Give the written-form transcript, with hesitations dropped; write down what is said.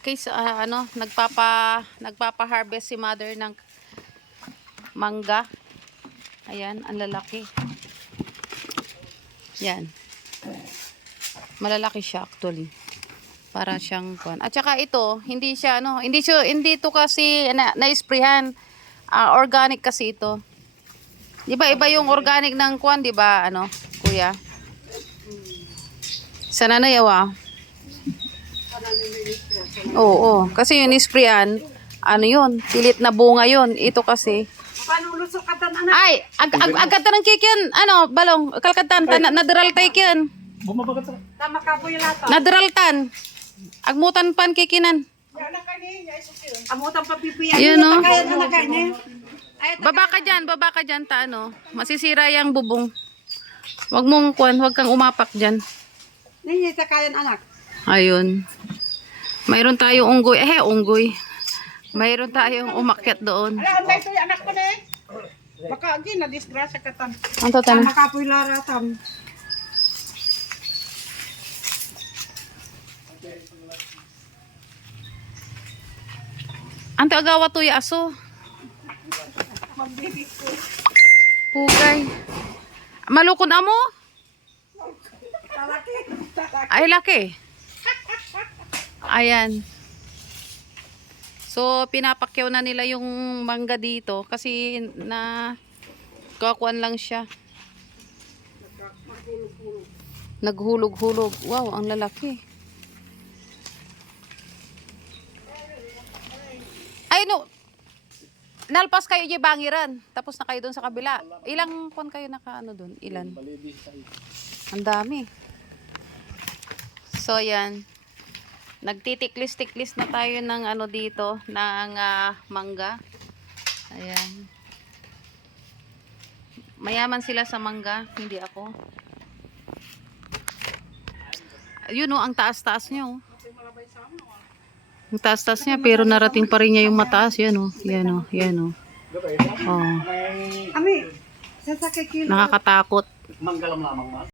Okay, so, nagpapa-harvest si mother ng mangga. Ayan, ang lalaki. Yan. Malalaki siya actually. Para siyang kuan. At saka ito, hindi siya hindi to kasi na-sprayhan. Organic kasi ito. 'Di ba iba yung organic ng kuan, 'di ba? Kuya? Sana na yawa. Oo, kasi yung sprayan, yun, pilit na bunga yun. Ito kasi. Paano lusok ka tan anak? Ay, agad ng kikyan, balong, kalkatan, nadaral tayo kyan. Bumabagat sa... Tama ka po yung lata. Nadaraltan. Agmutan pan kikinan. Amutan pa pipiyan. Yun, no? Kaya na kanya. Baba ka dyan, masisira yung bubong. Wag mong kuan, wag kang umapak dyan. Ninyo sa kayan anak. Ayun. Mayroon tayong unggoy. Unggoy. Mayroon tayong umakyat doon. Ala, antay to yung anak ko na eh. Baka agi na disgrasya ka tan. Ang Tama ka po yung laratan. Ante agawa to yung aso. Magbibig ko. Pugay. Malukon amo? Talaki. Ay, laki. Ayan. So, pinapakyaw na nila yung mangga dito kasi kakuan lang siya. Naghulog-hulog. Wow, ang lalaki. Ay, no. Nalpas kayo yung bangiran. Tapos na kayo doon sa kabila. Ilang kuan kayo doon? Ilan? Ang dami. So, yan. Nagtitiklis-tiklis na tayo ng dito, ng mangga. Ayan. Mayaman sila sa mangga, hindi ako. Yun ang taas-taas niya. Ang taas-taas niya, pero narating pa rin niya yung mataas. Yan yan. Oh. Ami, sasakay kilo. Nakakatakot. Manggalam lamang ma.